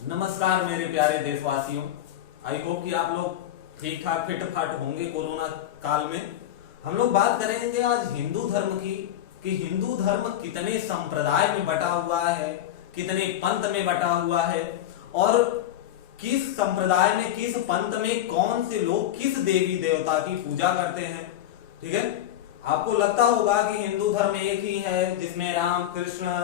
नमस्कार मेरे प्यारे देशवासियों। आई होप कि आप लोग ठीक ठाक फिट फाट होंगे कोरोना काल में। हम लोग बात करेंगे आज हिंदू धर्म की कि हिंदू धर्म कितने संप्रदाय में बटा हुआ है, कितने पंथ में बटा हुआ है और किस संप्रदाय में किस पंथ में कौन से लोग किस देवी देवता की पूजा करते हैं। ठीक है, आपको लगता होगा कि हिंदू धर्म एक ही है जिसमें राम कृष्ण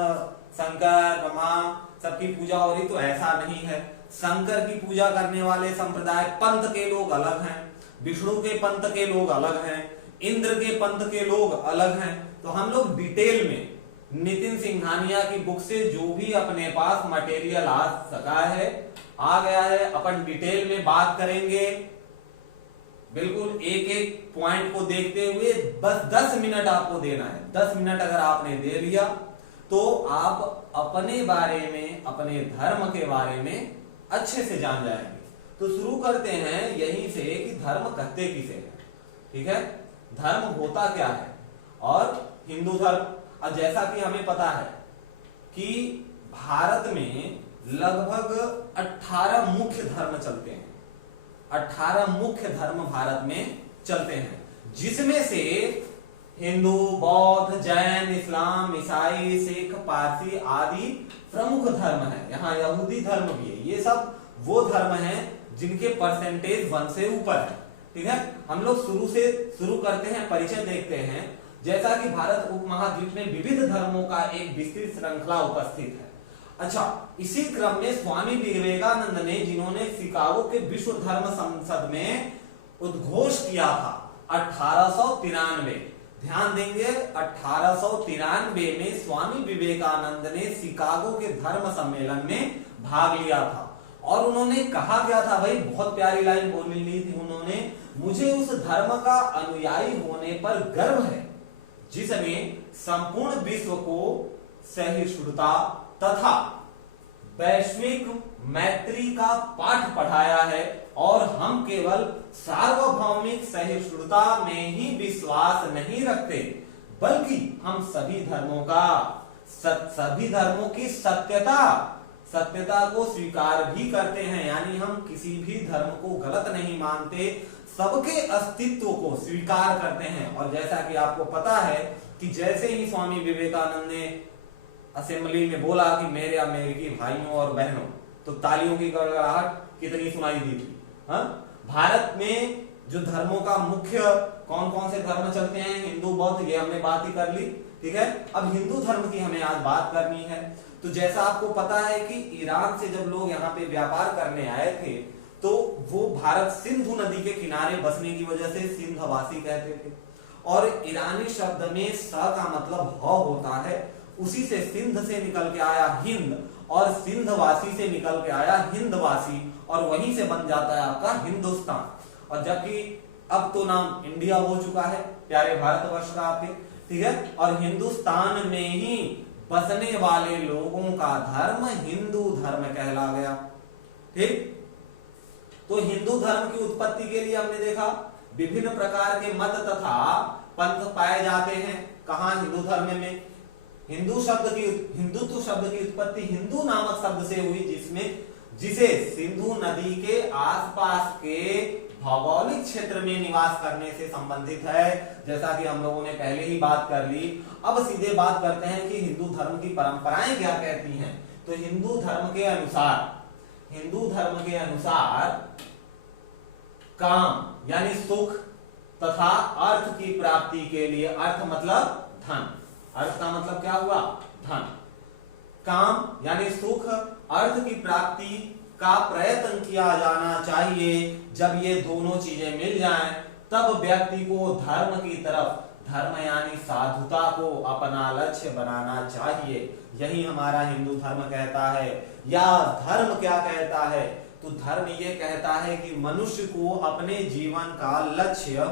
शंकर ब्रह्मा सबकी पूजा हो रही, तो ऐसा नहीं है। शंकर की पूजा करने वाले संप्रदाय पंथ के लोग अलग हैं, विष्णु के पंथ के लोग अलग हैं, इंद्र के पंथ के लोग अलग हैं। तो हम लोग डिटेल में नितिन सिंघानिया की बुक से जो भी अपने पास मटेरियल आ गया है अपन डिटेल में बात करेंगे। बिल्कुल एक एक पॉइंट को देखते हुए बस 10 मिनट आपको देना है। 10 मिनट अगर आपने दे लिया तो आप अपने बारे में, अपने धर्म के बारे में अच्छे से जान जाएंगे। तो शुरू करते हैं यहीं से कि धर्म कहते किसे हैं। ठीक है, धर्म होता क्या है और हिंदू धर्म। और जैसा कि हमें पता है कि भारत में लगभग 18 मुख्य धर्म चलते हैं। 18 मुख्य धर्म भारत में चलते हैं, जिसमें से हिंदू, बौद्ध, जैन, इस्लाम, ईसाई, सिख, पारसी आदि प्रमुख धर्म है। यहाँ यहूदी धर्म भी है। ये सब वो धर्म हैं जिनके परसेंटेज 1 से ऊपर है। ठीक है, हम लोग शुरू करते हैं, परिचय देखते हैं। जैसा कि भारत उपमहाद्वीप में विविध धर्मों का एक विस्तृत श्रृंखला उपस्थित है। अच्छा, इसी क्रम में स्वामी विवेकानंद ने, जिन्होंने शिकागो के विश्व धर्म संसद में उद्घोष किया था 1893, ध्यान देंगे 1893 में स्वामी विवेकानंद ने शिकागो के धर्म सम्मेलन में भाग लिया था। और उन्होंने कहा क्या था भाई, बहुत प्यारी लाइन बोली थी उन्होंने, मुझे उस धर्म का अनुयायी होने पर गर्व है जिसने संपूर्ण विश्व को सहिष्णुता तथा वैश्विक मैत्री का पाठ पढ़ाया है और हम केवल सार्वभौमिक सहिष्णुता में ही विश्वास नहीं रखते, बल्कि हम सभी धर्मों की सत्यता को स्वीकार भी करते हैं। यानी हम किसी भी धर्म को गलत नहीं मानते, सबके अस्तित्व को स्वीकार करते हैं। और जैसा कि आपको पता है कि जैसे ही स्वामी विवेकानंद ने असेंबली में बोला कि मेरे अमेरिकी भाइयों और बहनों, तो तालियों की गड़गड़ाहट कितनी सुनाई दी थी। भारत में जो धर्मों का मुख्य कौन कौन से धर्म चलते हैं, हिंदू, बौद्ध, ये हमने बात ही कर ली। ठीक है, अब हिंदू धर्म की हमें आज बात करनी है। तो जैसा आपको पता है कि ईरान से जब लोग यहाँ पे व्यापार करने आए थे तो वो भारत सिंधु नदी के किनारे बसने की वजह से सिंधवासी कहते थे। और ईरानी शब्द में स का मतलब ह होता है, उसी से सिंध से निकल के आया हिंद और सिंधवासी से निकल के आया हिंदवासी और वहीं से बन जाता है आपका हिंदुस्तान। और जबकि अब तो नाम इंडिया हो चुका है प्यारे भारतवर्ष का आपके। ठीक है, और हिंदुस्तान में ही बसने वाले लोगों का धर्म हिंदू धर्म कहला गया। ठीक, तो हिंदू धर्म की उत्पत्ति के लिए हमने देखा विभिन्न प्रकार के मत तथा पंथ पाए जाते हैं। कहां? हिंदू धर्म में। हिंदुत्व शब्द की उत्पत्ति हिंदू नामक शब्द से हुई, जिसे सिंधु नदी के आसपास के भौगोलिक क्षेत्र में निवास करने से संबंधित है। जैसा कि हम लोगों ने पहले ही बात कर ली। अब सीधे बात करते हैं कि हिंदू धर्म की परंपराएं क्या कहती हैं। तो हिंदू धर्म के अनुसार काम यानी सुख तथा अर्थ की प्राप्ति के लिए, अर्थ मतलब धन, अर्थ का मतलब क्या हुआ? धन। काम यानी सुख, अर्थ की प्राप्ति का प्रयत्न किया जाना चाहिए। जब ये दोनों चीजें मिल जाएं, तब व्यक्ति को धर्म की तरफ, धर्म यानी साधुता को अपना लक्ष्य बनाना चाहिए। यही हमारा हिंदू धर्म कहता है। या धर्म क्या कहता है? तो धर्म ये कहता है कि मनुष्य को अपने जीवन का लक्ष्य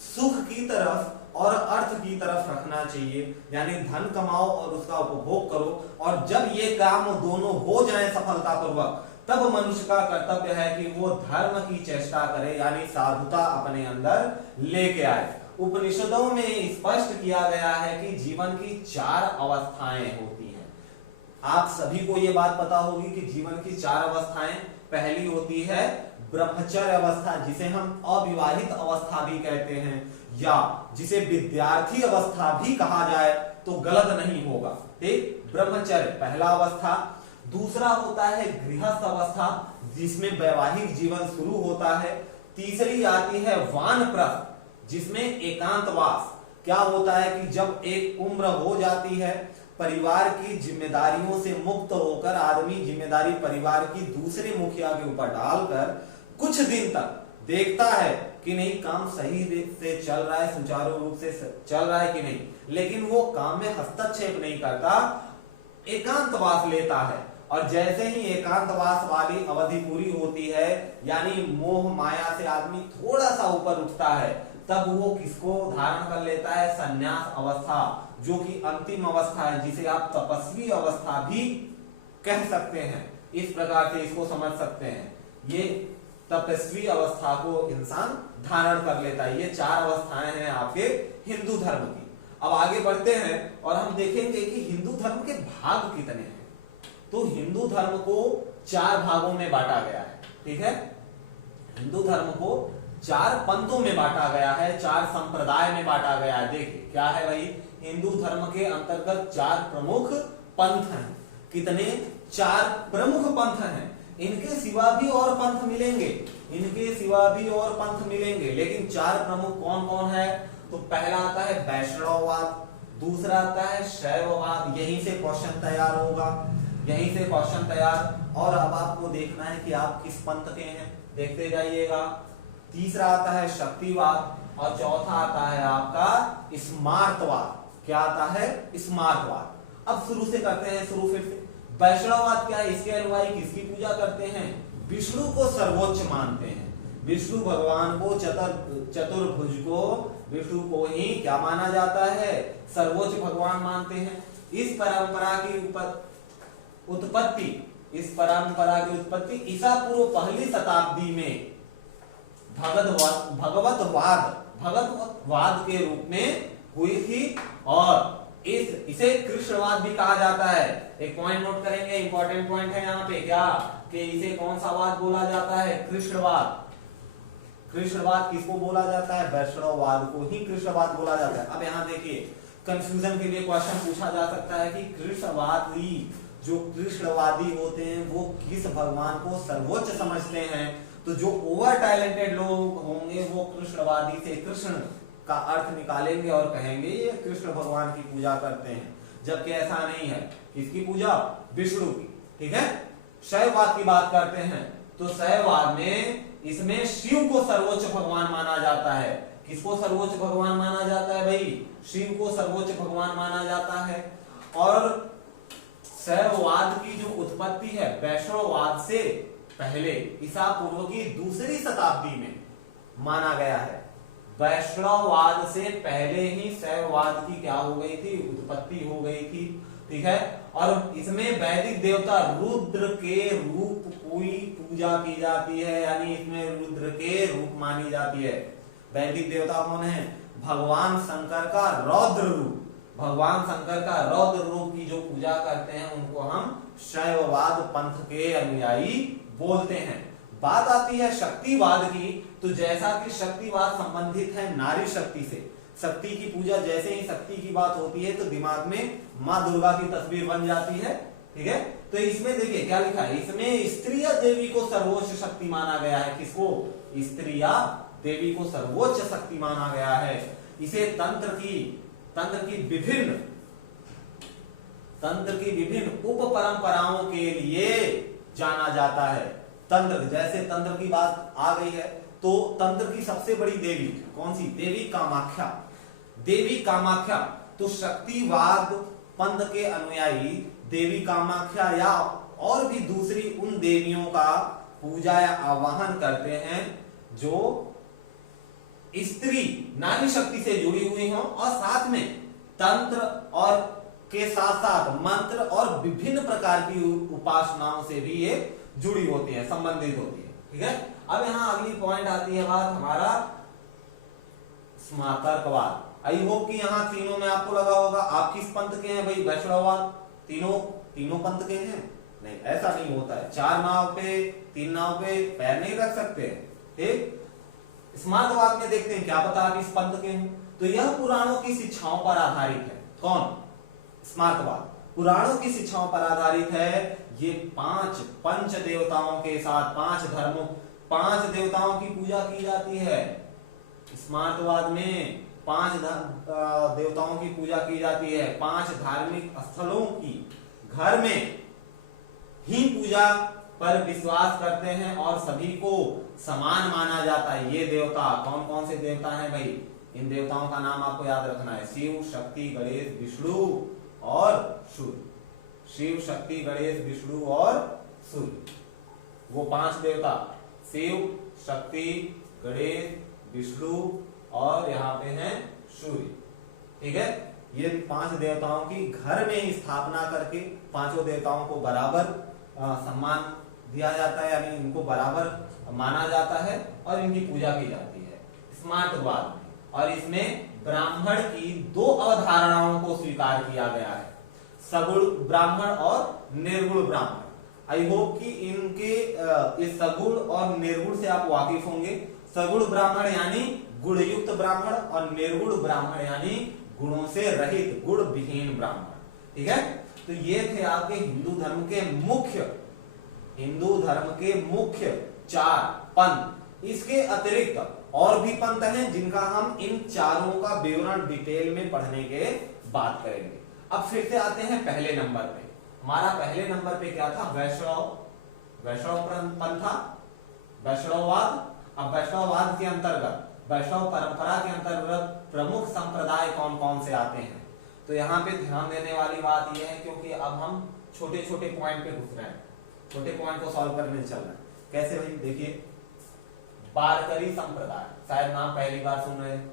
सुख की तरफ और अर्थ की तरफ रखना चाहिए। यानी धन कमाओ और उसका उपभोग करो, और जब ये काम दोनों हो जाएं सफलतापूर्वक, तब मनुष्य का कर्तव्य है कि वो धर्म की चेष्टा करे, यानी साधुता अपने अंदर लेके आए। उपनिषदों में स्पष्ट किया गया है कि जीवन की 4 अवस्थाएं होती हैं। आप सभी को ये बात पता होगी कि जीवन की 4 अवस्थाएं, पहली होती है ब्रह्मचर्य अवस्था, जिसे हम अविवाहित अवस्था भी कहते हैं, या जिसे विद्यार्थी अवस्था भी कहा जाए तो गलत नहीं होगा। ठीक, ब्रह्मचर्य पहला अवस्था। दूसरा होता है गृहस्थ अवस्था, जिसमें वैवाहिक जीवन शुरू होता है। तीसरी आती है वानप्रस्थ, जिसमें एकांतवास। क्या होता है कि जब एक उम्र हो जाती है, परिवार की जिम्मेदारियों से मुक्त होकर आदमी जिम्मेदारी परिवार की दूसरे मुखिया के ऊपर डालकर कुछ दिन तक देखता है कि नहीं काम सही से चल रहा है, सुचारू रूप से चल रहा है कि नहीं, लेकिन वो काम में हस्तक्षेप नहीं करता, एकांतवास लेता है। और जैसे ही एकांतवास वाली अवधि पूरी होती है, यानी मोह माया से आदमी थोड़ा सा ऊपर उठता है, तब वो किसको धारण कर लेता है? संन्यास अवस्था, जो कि अंतिम अवस्था है, जिसे आप तपस्वी अवस्था भी कह सकते हैं। इस प्रकार से इसको समझ सकते हैं, ये तपस्वी अवस्था को इंसान धारण कर लेता है। ये 4 अवस्थाएं हैं आपके हिंदू धर्म की। अब आगे बढ़ते हैं और हम देखेंगे कि हिंदू धर्म के भाग कितने हैं। तो हिंदू धर्म को 4 भागों में बांटा गया है। ठीक है, हिंदू धर्म को 4 पंथों में बांटा गया है, 4 संप्रदाय में बांटा गया है। देखिए क्या है भाई, हिंदू धर्म के अंतर्गत 4 प्रमुख पंथ हैं। कितने? 4 प्रमुख पंथ हैं। इनके सिवा भी और पंथ मिलेंगे, इनके सिवा भी और पंथ मिलेंगे, लेकिन 4 प्रमुख कौन कौन है? तो पहला आता है वैष्णववाद, दूसरा आता है शैववाद। यहीं से क्वेश्चन तैयार होगा, यहीं से क्वेश्चन तैयार। और अब आपको देखना है कि आप किस पंथ के हैं, देखते जाइएगा। तीसरा आता है शक्तिवाद और चौथा आता है आपका स्मार्तवाद। क्या आता है? स्मार्तवाद। अब शुरू से करते हैं, शुरू फिर से। वैष्णववाद क्या है? इसके अनुयायी किसकी पूजा करते हैं? विष्णु को सर्वोच्च मानते हैं, विष्णु भगवान को, चतुर्भुज को, विष्णु को ही क्या माना जाता है? सर्वोच्च भगवान मानते हैं। इस परंपरा की उत्पत्ति, इस परंपरा की उत्पत्ति ईसा पूर्व पहली शताब्दी में भगवतवाद के रूप में हुई थी। और इसे कृष्णवाद भी कहा जाता है। एक पॉइंट नोट करेंगे, इंपॉर्टेंट पॉइंट है यहाँ पे, क्या कि इसे कौन सा वाद बोला जाता है? कृष्णवाद। कृष्णवाद किसको बोला जाता है? वैष्णववाद को ही कृष्णवाद बोला जाता है। अब यहाँ देखिए, कंफ्यूजन के लिए क्वेश्चन पूछा जा सकता है कि कृष्णवादी, जो कृष्णवादी होते हैं, वो किस भगवान को सर्वोच्च समझते हैं? तो जो ओवर टैलेंटेड लोग होंगे वो कृष्णवादी से कृष्ण का अर्थ निकालेंगे और कहेंगे ये कृष्ण भगवान की पूजा करते हैं, जबकि ऐसा नहीं है। किसकी पूजा? विष्णु की। ठीक है, शैववाद की बात करते हैं तो शैववाद में इसमें शिव को सर्वोच्च भगवान माना जाता है। किसको सर्वोच्च भगवान माना जाता है भाई? शिव को सर्वोच्च भगवान माना जाता है। और शैववाद की जो उत्पत्ति है वैष्णववाद से पहले ईसा पूर्व की 2री शताब्दी में माना गया है। वैष्णववाद से पहले ही शैववाद की क्या हो गई थी? उत्पत्ति हो गई थी। ठीक है, और इसमें वैदिक देवता रुद्र के रूप की पूजा की जाती है, यानी इसमें रुद्र के रूप मानी जाती है। वैदिक देवता कौन है? भगवान शंकर का रौद्र रूप, भगवान शंकर का रौद्र रूप की जो पूजा करते हैं उनको हम शैववाद पंथ के अनुयायी बोलते हैं। बात आती है शक्तिवाद की, तो जैसा कि शक्तिवाद संबंधित है नारी शक्ति से, शक्ति की पूजा, जैसे ही शक्ति की बात होती है तो दिमाग में माँ दुर्गा की तस्वीर बन जाती है। ठीक है, तो इसमें देखिए क्या लिखा है, इसमें स्त्रिया देवी को सर्वोच्च शक्ति माना गया है। किसको? स्त्रिया देवी को सर्वोच्च शक्ति माना गया है। इसे तंत्र की विभिन्न उप परंपराओं के लिए जाना जाता है। तंत्र, जैसे तंत्र की बात आ गई है तो तंत्र की सबसे बड़ी देवी कौन सी? देवी कामाख्या। देवी कामाख्या, तो शक्तिवाद पंथ के अनुयायी देवी कामाख्या या और भी दूसरी उन देवियों का पूजा या आवाहन करते हैं जो स्त्री नारी शक्ति से जुड़ी हुई हो, और साथ में तंत्र और के साथ साथ मंत्र और विभिन्न प्रकार की उपासनाओं से भी ये जुड़ी होती है, संबंधित होती है। ठीक है, अब यहाँ अगली पॉइंट आती है बात हमारा स्मार्तवाद। आई होप कि यहाँ तीनों में आपको लगा होगा। आप किस पंथ के हैं भाई? वैष्णववाद। तीनों तीनों पंथ के हैं? नहीं, ऐसा नहीं होता है। 4 नाव पे 3 नाव पे पैर नहीं रख सकते। ठीक, स्मार्तवाद में देखते हैं क्या पता आप इस पंथ के हो। तो यह पुराणों की शिक्षाओं पर आधारित है। कौन? स्मार्तवाद पुराणों की शिक्षाओं पर आधारित है। ये 5 पंच देवताओं के साथ 5 धर्मों 5 देवताओं की पूजा की जाती है। स्मार्तवाद में 5 देवताओं की पूजा की जाती है। 5 धार्मिक स्थलों की घर में ही पूजा पर विश्वास करते हैं और सभी को समान माना जाता है। ये देवता कौन कौन से देवता हैं भाई? इन देवताओं का नाम आपको याद रखना है। शिव, शक्ति, गणेश, विष्णु और सूर्य। शिव, शक्ति, गणेश, विष्णु और सूर्य, वो 5 देवता शिव, शक्ति, गणेश, विष्णु और यहाँ पे हैं सूर्य। ठीक है, ये 5 देवताओं की घर में ही स्थापना करके 5 देवताओं को बराबर सम्मान दिया जाता है, यानी इनको बराबर माना जाता है और इनकी पूजा की जाती है स्मार्तवाद में। और इसमें ब्राह्मण की 2 अवधारणाओं को स्वीकार किया गया है, सगुण ब्राह्मण और निर्गुण ब्राह्मण। आई होप कि इनके इस सगुण और निर्गुण से आप वाकिफ होंगे। सगुण ब्राह्मण यानी गुणयुक्त ब्राह्मण और निर्गुण ब्राह्मण यानी गुणों से रहित, गुण विहीन ब्राह्मण। ठीक है, तो ये थे आपके हिंदू धर्म के मुख्य 4 पंथ। इसके अतिरिक्त और भी पंथ हैं जिनका हम इन चारों का विवरण डिटेल में पढ़ने के बात करेंगे। अब फिर से आते हैं पहले नंबर पे। हमारा पहले नंबर पे क्या था? वैष्णव पंथ था, वैष्णववाद। अब वैष्णववाद के अंतर्गत, वैष्णव परंपरा के अंतर्गत प्रमुख संप्रदाय कौन कौन से आते हैं? तो यहाँ पे ध्यान देने वाली बात यह है, क्योंकि अब हम छोटे छोटे पॉइंट पे घुस रहे हैं, छोटे पॉइंट को सॉल्व करने चल रहे हैं। कैसे भाई? देखिए, वारकरी संप्रदाय, शायद नाम पहली बार सुन रहे हैं।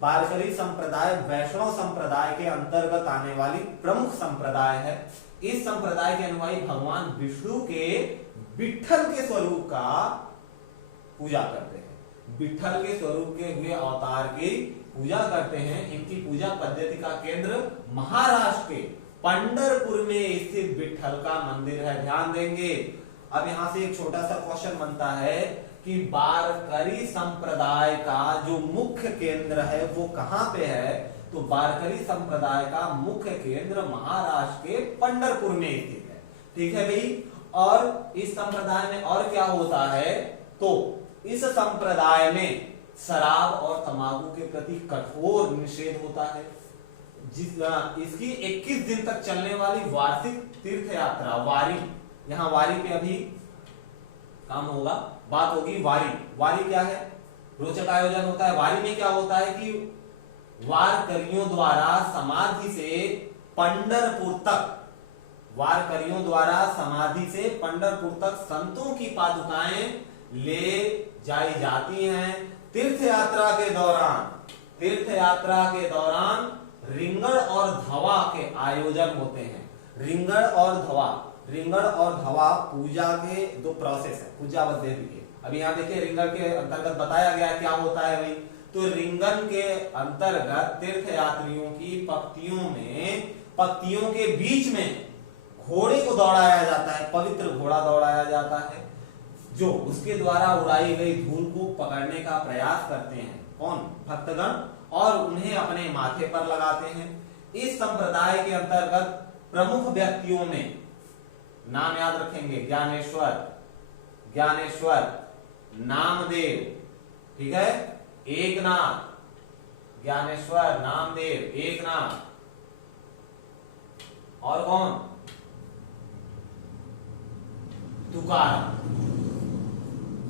वारकरी संप्रदाय वैष्णव संप्रदाय के अंतर्गत आने वाली प्रमुख संप्रदाय है। इस संप्रदाय के अनुयायी भगवान विष्णु के विट्ठल के स्वरूप का पूजा करते हैं। विट्ठल के स्वरूप के हुए अवतार की पूजा करते हैं। इनकी पूजा पद्धति का केंद्र महाराष्ट्र के पंढरपुर में स्थित विट्ठल का मंदिर है। ध्यान देंगे। अब यहां से एक छोटा सा क्वेश्चन बनता है कि वारकरी संप्रदाय का जो मुख्य केंद्र है वो कहां पे है? तो वारकरी संप्रदाय का मुख्य केंद्र महाराष्ट्र के पंढरपुर में स्थित है। ठीक है भाई। और इस संप्रदाय में और क्या होता है? तो इस संप्रदाय में शराब और तंबाकू के प्रति कठोर निषेध होता है। इसकी 21 दिन तक चलने वाली वार्षिक तीर्थ यात्रा वारी, यहाँ वारी पे अभी काम होगा, बात होगी वारी। वारी क्या है? रोचक आयोजन होता है। वारी में क्या होता है कि वारकरियों द्वारा समाधि से पंढरपुर तक, वारकरियों द्वारा समाधि से पंढरपुर तक संतों की पादुकाएं ले जाई जाती हैं। तीर्थ यात्रा के दौरान रिंगण और धवा के आयोजन होते हैं। रिंगण और धवा पूजा के 2 प्रोसेस है पूजा पद्धति के। अभी यहाँ देखिए, रिंगण के अंतर्गत बताया गया क्या होता है भाई। तो रिंगण के अंतर्गत तीर्थ यात्रियों की पक्तियों के बीच में घोड़े को दौड़ाया जाता है, पवित्र घोड़ा दौड़ाया जाता है, जो उसके द्वारा उड़ाई गई धूल को पकड़ने का प्रयास करते हैं। कौन? भक्तगण, और उन्हें अपने माथे पर लगाते हैं। इस संप्रदाय के अंतर्गत प्रमुख व्यक्तियों में नाम याद रखेंगे, ज्ञानेश्वर, नामदेव, ठीक है, एकनाथ, ज्ञानेश्वर, नामदेव, एकनाथ, और कौन? तुकाराम।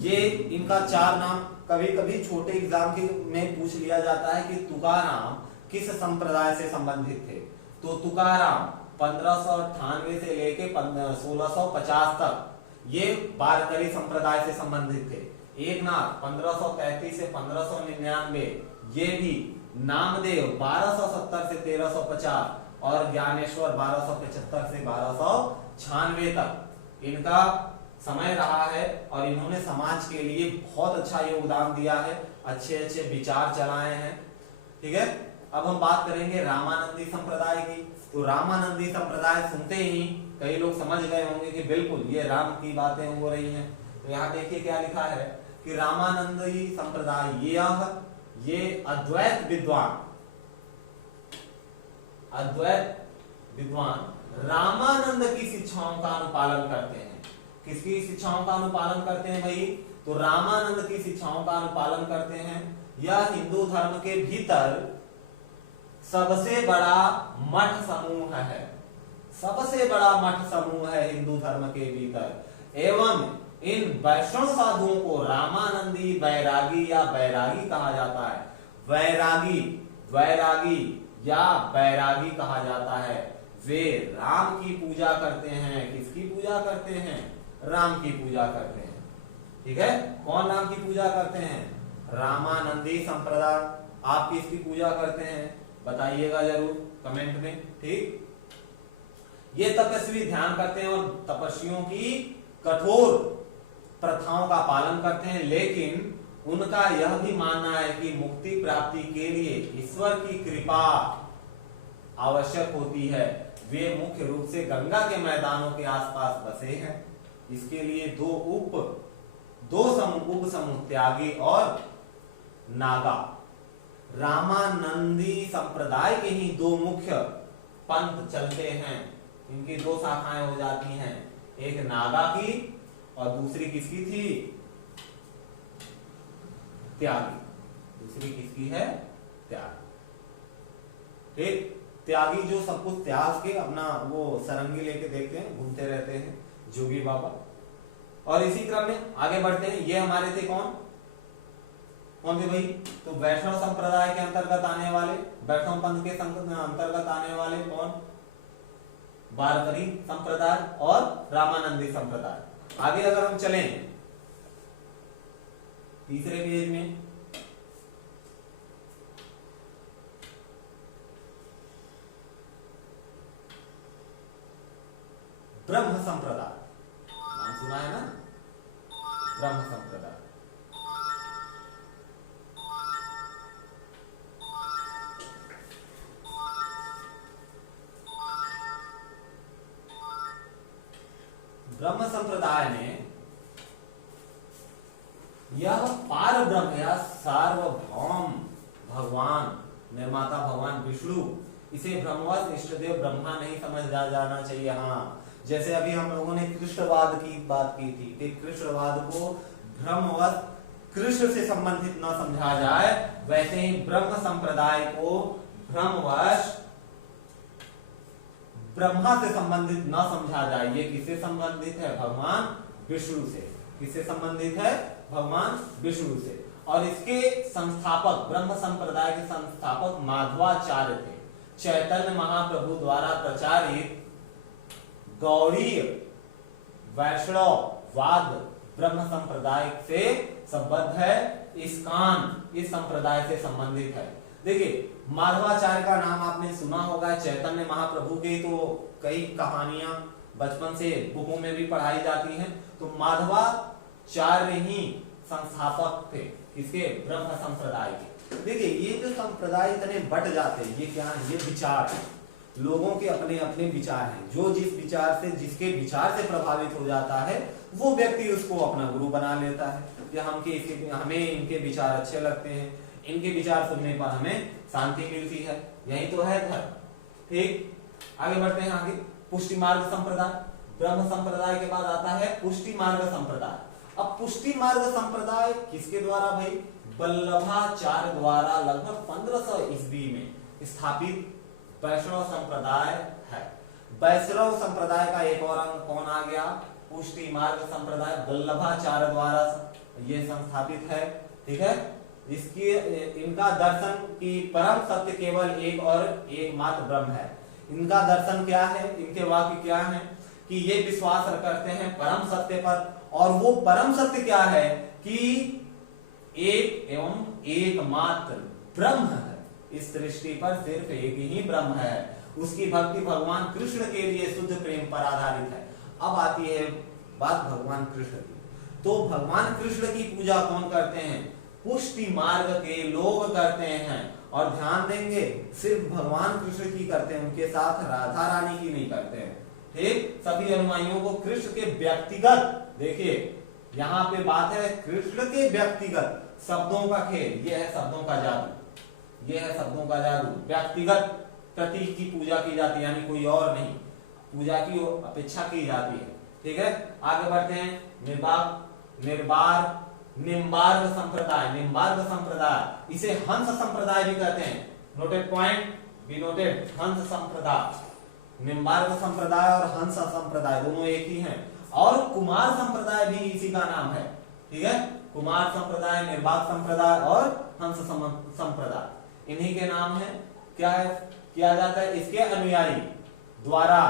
ये इनका 4 नाम कभी कभी छोटे एग्जाम में पूछ लिया जाता है कि तुकाराम किस संप्रदाय से संबंधित थे। तो तुकाराम 1598 से लेके 1650 तक ये वारकरी संप्रदाय से संबंधित थे। एकनाथ 1533 से 1599, ये भी। नामदेव 1270 से 1350 और ज्ञानेश्वर 1275 से 1296 तक इनका समय रहा है। और इन्होंने समाज के लिए बहुत अच्छा योगदान दिया है, अच्छे अच्छे विचार चलाए हैं। ठीक है, अब हम बात करेंगे रामानंदी संप्रदाय की। तो रामानंदी संप्रदाय सुनते ही कई लोग समझ गए होंगे कि बिल्कुल ये राम की बातें हो रही हैं। तो यहाँ देखिए क्या लिखा है कि रामानंदी संप्रदाय ये अद्वैत विद्वान रामानंद की शिक्षाओं का अनुपालन करते हैं। किसकी शिक्षाओं का अनुपालन करते हैं भाई? तो रामानंद की शिक्षाओं का अनुपालन करते हैं। यह हिंदू धर्म के भीतर सबसे बड़ा मठ समूह है, सबसे बड़ा मठ समूह है हिंदू धर्म के भीतर। एवं इन वैष्णव साधुओं को रामानंदी बैरागी या बैरागी कहा जाता है। वैरागी या बैरागी कहा जाता है। वे राम की पूजा करते हैं। किसकी पूजा करते हैं? राम की पूजा करते हैं। ठीक है, कौन राम की पूजा करते हैं? रामानंदी संप्रदाय। आप किसकी पूजा करते हैं? बताइएगा जरूर कमेंट में। ठीक, ये तपस्वी ध्यान करते हैं और तपस्वियों की कठोर प्रथाओं का पालन करते हैं, लेकिन उनका यह भी मानना है कि मुक्ति प्राप्ति के लिए ईश्वर की कृपा आवश्यक होती है। वे मुख्य रूप से गंगा के मैदानों के आसपास बसे हैं। इसके लिए दो उप समूह त्यागी और नागा। रामानंदी संप्रदाय के ही दो मुख्य पंथ चलते हैं। इनकी दो शाखाएं हो जाती हैं, एक नागा की और दूसरी किसकी थी? त्यागी। दूसरी किसकी है? त्यागी। ठीक, त्यागी जो सब कुछ त्याग के अपना वो सरंगी लेके देखते हैं, घूमते रहते हैं, जोगी बाबा। और इसी क्रम में आगे बढ़ते हैं। ये हमारे थे कौन थे भाई? तो वैष्णव संप्रदाय के अंतर्गत आने वाले, वैष्णव पंथ के अंतर्गत आने वाले कौन? वारकरी संप्रदाय और रामानंदी संप्रदाय। आगे अगर हम चलें तीसरे पेज में, ब्रह्म संप्रदाय नाम सुना है ना? ब्रह्म संप्रदाय। ब्रह्म संप्रदाय में यह पार ब्रह्म या सार्वभौम भगवान, निर्माता भगवान विष्णु, इसे ब्रह्मवश इष्टदेव ब्रह्मा नहीं समझा जाना चाहिए। हाँ, जैसे अभी हम लोगों ने कृष्णवाद की बात की थी कि कृष्णवाद को ब्रह्मवश कृष्ण से संबंधित न समझा जाए, वैसे ही ब्रह्म संप्रदाय को ब्रह्मवश ब्रह्मा से संबंधित न समझा जाए। ये किससे संबंधित है? भगवान विष्णु से। किससे संबंधित है? भगवान विष्णु से। और इसके संस्थापक, ब्रह्म संप्रदाय के संस्थापक माधवाचार्य थे। चैतन्य महाप्रभु द्वारा प्रचारित गौड़ीय वैष्णववाद ब्रह्म संप्रदाय से संबद्ध है। इस्कान इस संप्रदाय से संबंधित है। देखिए, माधवाचार्य का नाम आपने सुना होगा। चैतन्य महाप्रभु की तो कई कहानियां बचपन से बुकों में भी पढ़ाई जाती हैं। तो माधवाचार्य ही संस्थापक थे इसके ब्रह्म संप्रदाय के। देखिए, ये जो संप्रदाय इतने बट जाते हैं, ये क्या है? ये विचार है। लोगों के अपने अपने विचार हैं। जो जिस विचार से, जिसके विचार से प्रभावित हो जाता है, वो व्यक्ति उसको अपना गुरु बना लेता है। या हमें इनके विचार अच्छे लगते हैं, इनके विचार सुनने पर हमें शांति मिलती है। यही तो है धर्म। ठीक, आगे बढ़ते हैं। आगे पुष्टि मार्ग संप्रदाय। ब्रह्म संप्रदाय के बाद आता है पुष्टि मार्ग संप्रदाय। अब पुष्टि मार्ग संप्रदाय किसके द्वारा भाई? वल्लभाचार्य द्वारा लगभग 1500 ईस्वी में स्थापित वैष्णव संप्रदाय है। वैष्णव संप्रदाय का एक और अंग कौन आ गया? पुष्टि मार्ग संप्रदाय वल्लभाचार्य द्वारा ये संस्थापित है। ठीक है, इसकी इनका दर्शन की परम सत्य केवल एक और एकमात्र ब्रह्म है। इनका दर्शन क्या है? इनके वाक्य क्या है? कि ये विश्वास करते हैं परम सत्य पर। और वो परम सत्य क्या है? कि एक एवं एकमात्र ब्रह्म है। इस दृष्टि पर सिर्फ एक ही ब्रह्म है। उसकी भक्ति भगवान कृष्ण के लिए शुद्ध प्रेम पर आधारित है। अब आती है बात भगवान कृष्ण की। तो भगवान कृष्ण की पूजा कौन करते हैं? पुष्टि मार्ग के लोग करते हैं। और ध्यान देंगे, सिर्फ भगवान कृष्ण की करते हैं, उनके साथ राधा रानी की नहीं करते हैं। ठीक, सभी अनुयायियों को कृष्ण के व्यक्तिगत, देखिए यहाँ पे बात है कृष्ण के व्यक्तिगत शब्दों का खेल, ये है शब्दों का जादू, ये है शब्दों का जादू। व्यक्तिगत प्रतीक की पूजा की जाती है, यानी कोई और नहीं, पूजा की अपेक्षा की जाती है। ठीक है, आगे बढ़ते हैं। निम्बार्क संप्रदाय, निम्बार्क संप्रदाय, इसे हंस संप्रदाय भी कहते हैं। नोटेड पॉइंट, बी नोटेड, हंस संप्रदाय। निम्बार्क संप्रदाय और हंस संप्रदाय दोनों एक ही हैं। और कुमार संप्रदाय भी इसी का नाम है। ठीक है, कुमार संप्रदाय, निर्बाक संप्रदाय और हंस संप्रदाय, इन्हीं के नाम है। क्या है किया जाता है इसके अनुयायी द्वारा।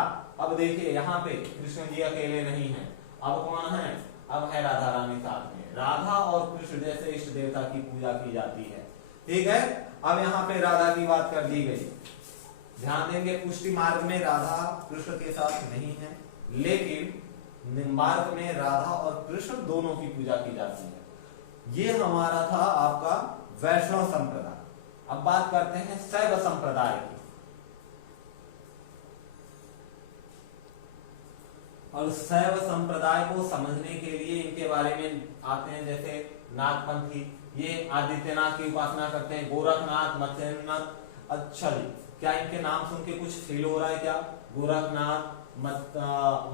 अब देखिए यहाँ पे कृष्ण जी अकेले नहीं है, अब कौन है, अब है राधा रानी साथ में। राधा और कृष्ण जैसे इष्ट देवता की पूजा की जाती है। ठीक है, अब यहाँ पे राधा की बात कर दी गई। ध्यान देंगे, पुष्टि मार्ग में राधा कृष्ण के साथ नहीं है, लेकिन निम्बार्क में राधा और कृष्ण दोनों की पूजा की जाती है। ये हमारा था आपका वैष्णव संप्रदाय। अब बात करते हैं शैव संप्रदाय की। और शैव संप्रदाय को समझने के लिए इनके बारे में आते हैं, जैसे नागपंथी, ये आदित्यनाथ की उपासना करते हैं। गोरखनाथ, मत्स्यनाथ। अच्छा जी, क्या इनके नाम सुन के कुछ फील हो रहा है क्या? गोरखनाथ,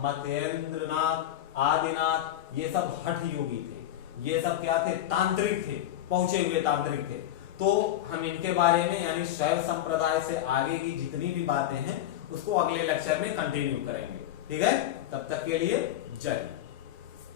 मत्येंद्रनाथ, आदिनाथ, ये सब हठ योगी थे, ये सब क्या थे, तांत्रिक थे, पहुंचे हुए तांत्रिक थे। तो हम इनके बारे में यानी शैव संप्रदाय से आगे की जितनी भी बातें हैं उसको अगले लेक्चर में कंटिन्यू करेंगे। ठीक है, तब तक के लिए जय।